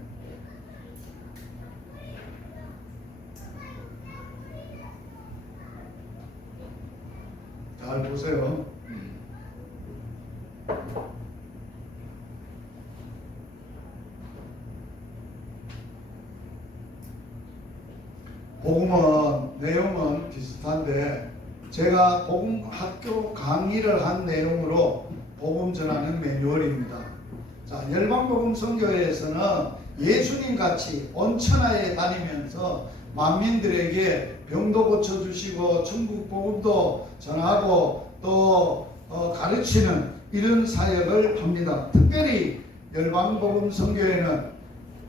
잘 보세요. 복음은 내용은 비슷한데 제가 복음 학교 강의를 한 내용으로 복음 전하는 매뉴얼입니다. 자, 열방복음 선교회에서는 예수님 같이 온 천하에 다니면서 만민들에게 병도 고쳐주시고 천국 복음도 전하고 또 가르치는 이런 사역을 합니다. 특별히 열방복음 선교회는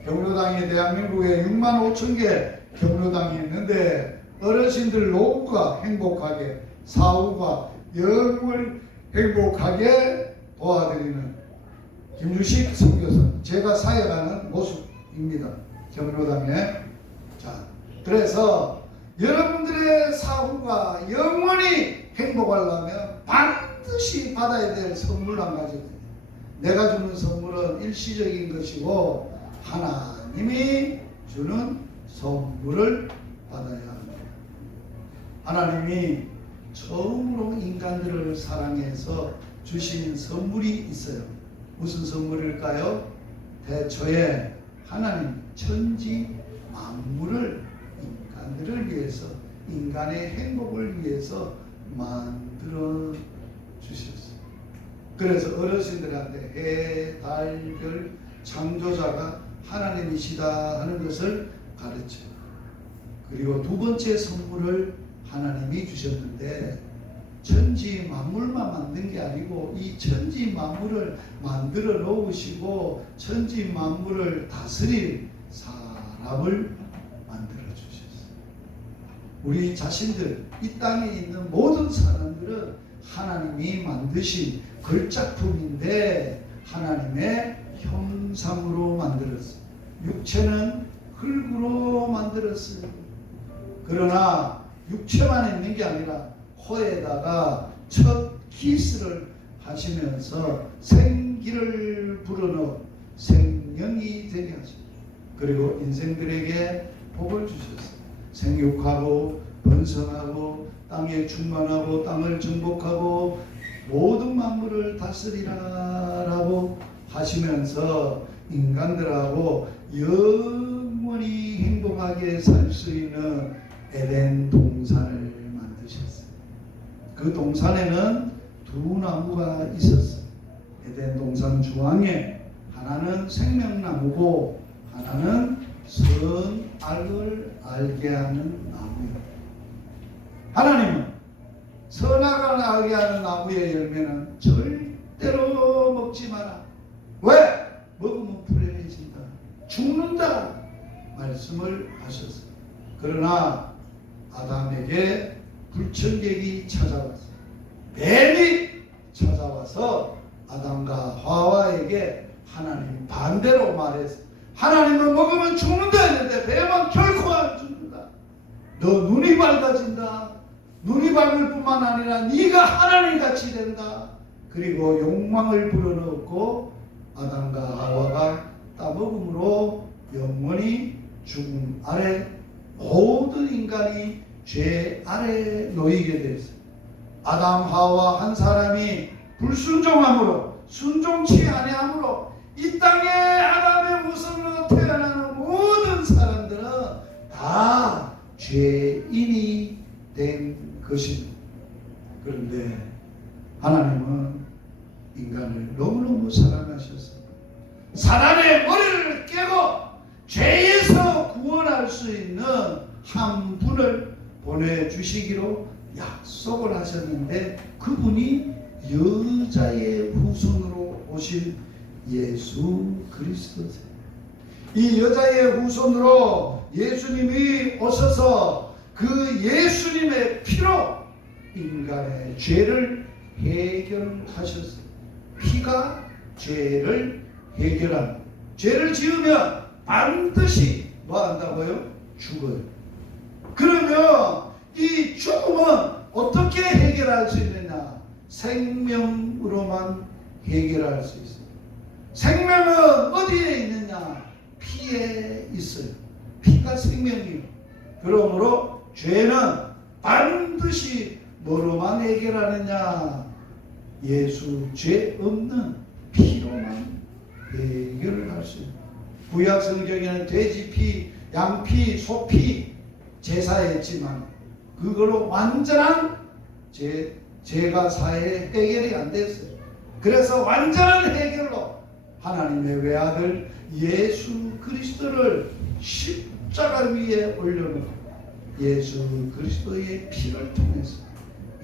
경로당이 대한민국에 6만 5천 개 경로당이 있는데 어르신들 노후가 행복하게 사후가 영을 행복하게 도와드리는 김주식 선교사 제가 사역하는 모습입니다. 경로당에. 자, 그래서 여러분들의 사후가 영원히 행복하려면 반드시 받아야 될 선물 한 가지입니다. 내가 주는 선물은 일시적인 것이고 하나님이 주는 선물을 받아야 합니다. 하나님이 처음으로 인간들을 사랑해서 주신 선물이 있어요. 무슨 선물일까요? 태초에 하나님 천지 만물을 인간들을 위해서 인간의 행복을 위해서 만들어 주셨어요. 그래서 어르신들한테 해, 달, 별 창조자가 하나님이시다 하는 것을 가르쳐요. 그리고 두 번째 선물을 하나님이 주셨는데 천지 만물만 만든 게 아니고 이 천지 만물을 만들어 놓으시고 천지 만물을 다스릴 사람을 만들어 주셨어요. 우리 자신들 이 땅에 있는 모든 사람들은 하나님이 만드신 걸작품인데 하나님의 형상으로 만들었어요. 육체는 흙으로 만들었어요. 그러나 육체만 있는 게 아니라 코에다가 첫 키스를 하시면서 생기를 불어넣어 생명이 되게 하셨어요. 그리고 인생들에게 복을 주셨어요. 생육하고 번성하고 땅에 충만하고 땅을 정복하고 모든 만물을 다스리라라고 하시면서 인간들하고 영원히 행복하게 살 수 있는 에덴 동산을 만드셨어요. 그 동산에는 두 나무가 있었어요. 에덴 동산 중앙에 하나는 생명나무고 하나는 선악을 알게 하는 나무예요. 하나님은 선악을 알게 하는 나무의 열매는 절대로 먹지 마라. 왜? 먹으면 불행해진다. 죽는다. 말씀을 하셨어요. 그러나 아담에게 불청객이 찾아왔어요. 뱀이 찾아와서 아담과 하와에게 하나님 반대로 말했어요. 하나님은 먹으면 죽는다 했는데 뱀은 결코 안 죽는다. 너 눈이 밝아진다. 눈이 밝을 뿐만 아니라 네가 하나님같이 된다. 그리고 욕망을 불어넣고 아담과 하와가 따먹음으로 영원히 죽음 아래 모든 인간이 죄 아래 놓이게 됐어요. 아담 하와 한 사람이 불순종함으로 순종치 아니함으로 이 땅에 아담의 후손으로 태어나는 모든 사람들은 다 죄인이 된 것입니다. 그런데 하나님은 인간을 너무너무 사랑하셨습니다. 사람의 머리를 깨고 죄에서 구원할 수 있는 한 분을 보내주시기로 약속을 하셨는데 그분이 여자의 후손으로 오신 예수 그리스도세요. 이 여자의 후손으로 예수님이 오셔서 그 예수님의 피로 인간의 죄를 해결하셨어요. 피가 죄를 해결합니다. 죄를 지으면 반드시 뭐 한다고요? 죽어요. 그러면 이 죽음은 어떻게 해결할 수 있느냐? 생명으로만 해결할 수 있어요. 생명은 어디에 있느냐? 피에 있어요. 피가 생명이에요. 그러므로 죄는 반드시 뭐로만 해결하느냐? 예수 죄 없는 피로만 해결을 할 수 있어요. 구약 성경에는 돼지피, 양피, 소피 제사했지만 그걸로 완전한 죄가 사회 해결이 안 됐어요. 그래서 완전한 해결로 하나님의 외아들 예수 그리스도를 십자가 위에 올려놓고 예수 그리스도의 피를 통해서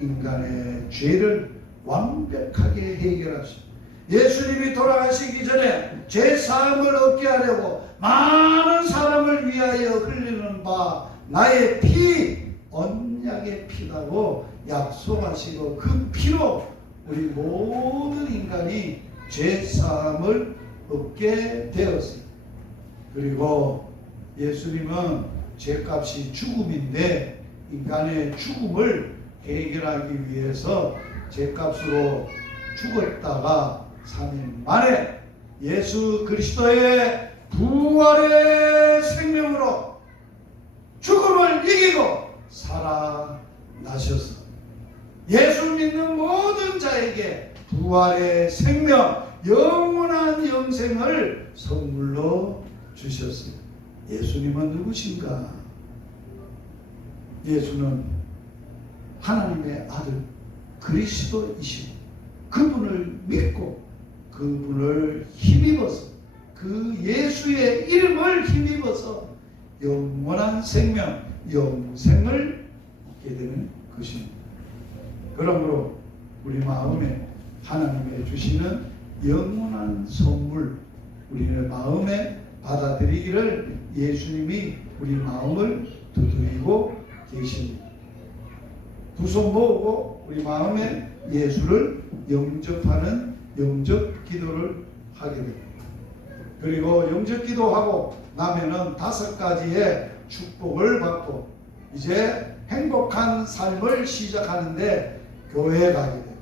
인간의 죄를 완벽하게 해결하시고 예수님이 돌아가시기 전에 죄 사함을 얻게 하려고 많은 사람을 위하여 흘리는 바 나의 피 언약의 피라고 약속하시고 그 피로 우리 모든 인간이 죄 사함을 얻게 되었어요. 그리고 예수님은 죄값이 죽음인데 인간의 죽음을 해결하기 위해서 죄값으로 죽었다가 3일 만에 예수 그리스도의 부활의 생명으로 죽음을 이기고 살아나셔서 예수 믿는 모든 자에게 부활의 생명, 영원한 영생을 선물로 주셨어요. 예수님은 누구신가? 예수는 하나님의 아들 그리스도이시고 그분을 믿고 그분을 힘입어서 그 예수의 이름을 힘입어서 영원한 생명, 영생을 얻게 되는 것입니다. 그러므로 우리 마음에 하나님의 주시는 영원한 선물 우리의 마음에 받아들이기를 예수님이 우리 마음을 두드리고 계십니다. 두 손 모으고 우리 마음에 예수를 영접하는 영접 기도를 하게 됩니다. 그리고 영접 기도하고 나면은 5가지의 축복을 받고 이제 행복한 삶을 시작하는데 교회에 가게 되고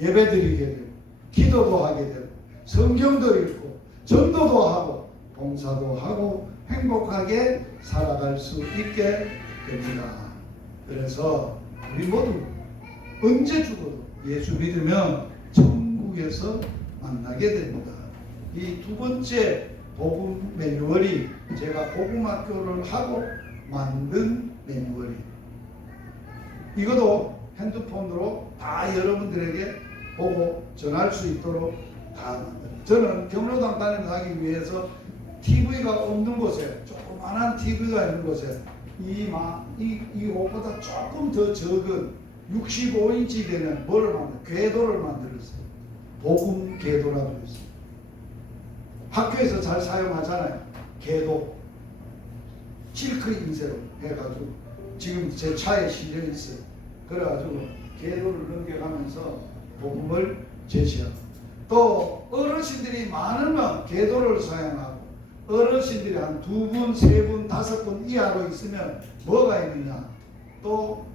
예배 드리게 되고 기도도 하게 되고 성경도 읽고 전도도 하고 봉사도 하고 행복하게 살아갈 수 있게 됩니다. 그래서 우리 모두 언제 죽어도 예수 믿으면 천국에서 만나게 됩니다. 이 두 번째 복음 매뉴얼이 제가 복음학교를 하고 만든 매뉴얼이에요. 이것도 핸드폰으로 다 여러분들에게 보고 전할 수 있도록 다 만듭니다. 저는 경로당 다니면서 하기 위해서 TV가 없는 곳에 조그만한 TV가 있는 곳에 이것보다 조금 더 적은 65인치 되는 궤도를 만들었어요. 복음 궤도라고 했어요. 학교에서 잘 사용하잖아요. 궤도 실크 인쇄로 해가지고 지금 제 차에 실려 있어요. 그래가지고 궤도를 넘겨가면서 복음을 제시하고 또 어르신들이 많으면 궤도를 사용하고 어르신들이 한 2분, 3분, 5분 이하로 있으면 뭐가 있느냐 또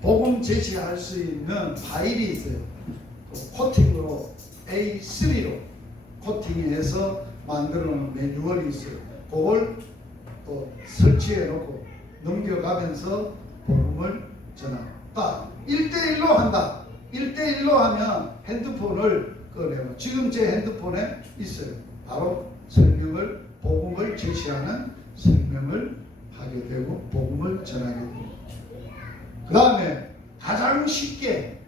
복음 제시할 수 있는 파일이 있어요. 또 코팅으로 A3로 코팅해서 만들어 놓은 매뉴얼이 있어요. 그걸 또 설치해 놓고 넘겨가면서 복음을 전합니다. 1대1로 한다. 1대1로 하면 핸드폰을 꺼내고 지금 제 핸드폰에 있어요. 바로 설명을 복음을 제시하는 설명을 하게 되고 복음을 전하게 됩니다. 그 다음에 가장 쉽게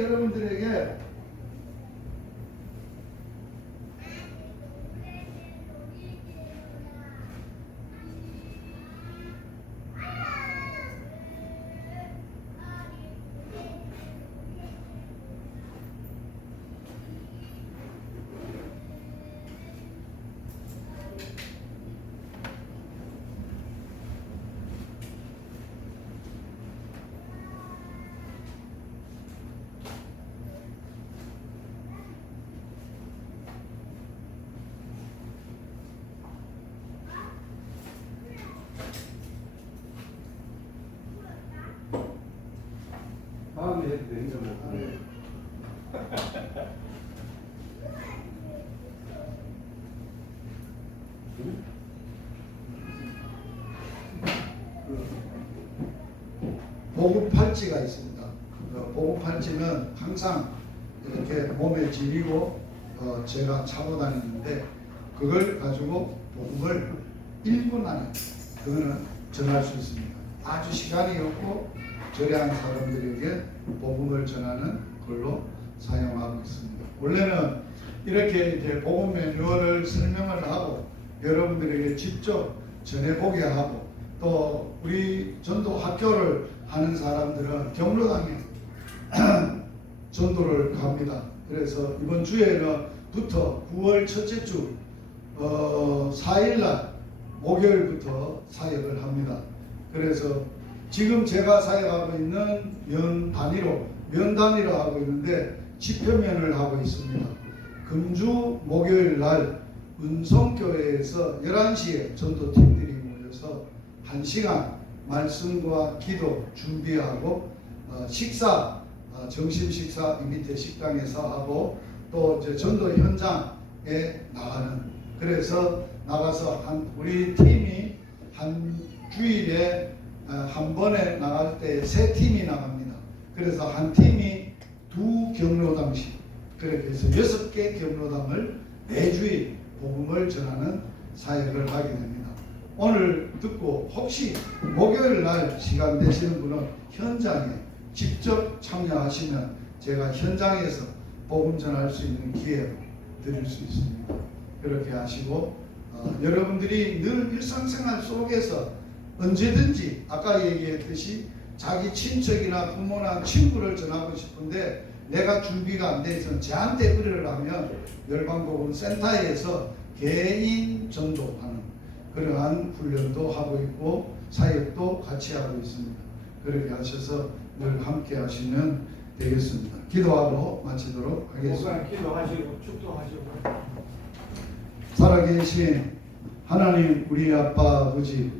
여러분들에게 마음에 해도 되는 거 같아요. 복음 팔찌가 있습니다. 복음 팔찌는 항상 이렇게 몸에 지니고 제가 차고 다니는데 그걸 가지고 복음을 1분 안에 그거는 전할 수 있습니다. 아주 시간이 없고 저렴한 사람들에게 복음을 전하는 걸로 사용하고 있습니다. 원래는 이렇게 이제 복음 매뉴얼을 설명을 하고 여러분들에게 직접 전해보게 하고 또 우리 전도 학교를 하는 사람들은 경로당에 전도를 갑니다. 그래서 이번 주에는부터 9월 첫째 주 4일날 목요일부터 사역을 합니다. 그래서 지금 제가 사역하고 있는 면 단위로 하고 있는데 지표면을 하고 있습니다. 금주 목요일 날 은성교회에서 11시에 전도팀들이 모여서 1시간 말씀과 기도 준비하고 식사 점심 식사 이 밑에 식당에서 하고 또 이제 전도 현장에 나가는 그래서 나가서 우리 팀이 한 주일에 한 번에 나갈 때 3팀이 나갑니다. 그래서 한 팀이 2 경로당씩 그렇게 해서 6개 경로당을 매주일 복음을 전하는 사역을 하게 됩니다. 오늘 듣고 혹시 목요일 날 시간 되시는 분은 현장에 직접 참여하시면 제가 현장에서 복음 전할 수 있는 기회를 드릴 수 있습니다. 그렇게 하시고 여러분들이 늘 일상생활 속에서 언제든지 아까 얘기했듯이 자기 친척이나 부모나 친구를 전하고 싶은데 내가 준비가 안 돼 있으면 저한테 의뢰를 하면 열방복음 센터에서 개인 전도하는 그러한 훈련도 하고 있고 사역도 같이 하고 있습니다. 그렇게 하셔서 늘 함께 하시면 되겠습니다. 기도하러 마치도록 하겠습니다. 기도하시고 축도하시고. 살아계신 하나님 우리 아빠 아버지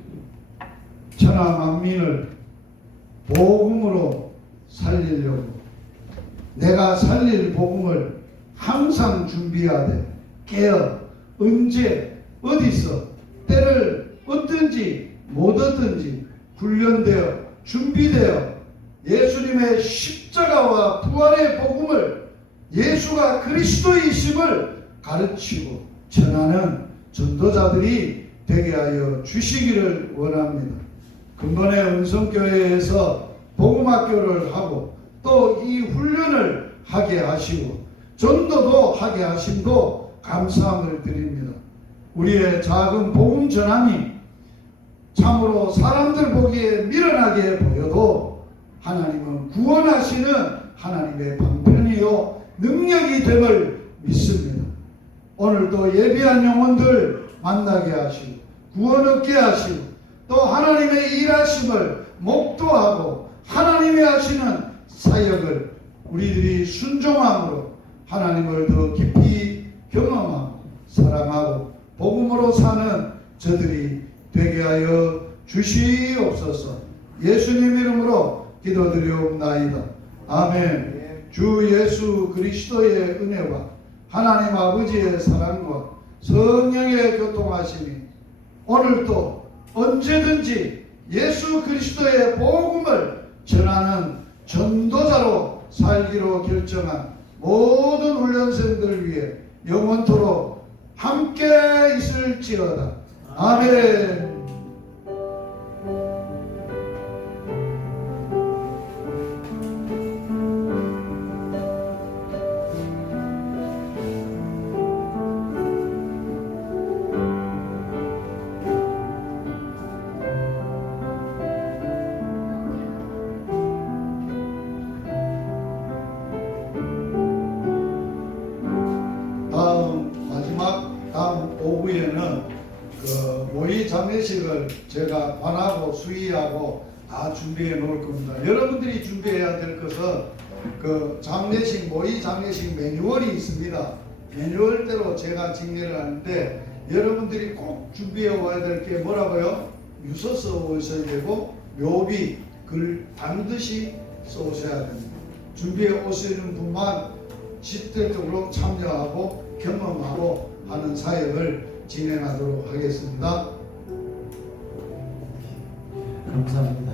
천하 만민을 복음으로 살리려고 내가 살릴 복음을 항상 준비하되 깨어 언제 어디서 때를 얻든지 못 얻든지 훈련되어 준비되어 예수님의 십자가와 부활의 복음을 예수가 그리스도이심을 가르치고 전하는 전도자들이 되게 하여 주시기를 원합니다. 근본의 은성교회에서 복음학교를 하고 또 이 훈련을 하게 하시고 전도도 하게 하심도 감사함을 드립니다. 우리의 작은 복음 전함이 참으로 사람들 보기에 미련하게 보여도 하나님은 구원하시는 하나님의 방편이요 능력이 됨을 믿습니다. 오늘도 예비한 영혼들 만나게 하시고 구원 얻게 하시고 또 하나님의 일하심을 목도하고 하나님이 하시는 사역을 우리들이 순종함으로 하나님을 더 깊이 경험하고 사랑하고 복음으로 사는 저들이 되게 하여 주시옵소서. 예수님 이름으로 기도드리옵나이다. 아멘. 주 예수 그리스도의 은혜와 하나님 아버지의 사랑과 성령의 교통하심이 오늘도 언제든지 예수 그리스도의 복음을 전하는 전도자로 살기로 결정한 모든 훈련생들을 위해 영원토록 함께 있을지어다. 아멘. 다음 오후에는 그 모의 장례식을 제가 반하고 수의하고 다 준비해 놓을 겁니다. 여러분들이 준비해야 될 것은 그 장례식 모의 장례식 매뉴얼이 있습니다. 매뉴얼대로 제가 진행을 하는데 여러분들이 꼭 준비해 와야 될 게 뭐라고요? 유서 써 오셔야 되고 묘비 글 반드시 써 오셔야 됩니다. 준비해 오시는 분만 실질적으로 참여하고 경험하고 하는 사역을 진행하도록 하겠습니다. 감사합니다.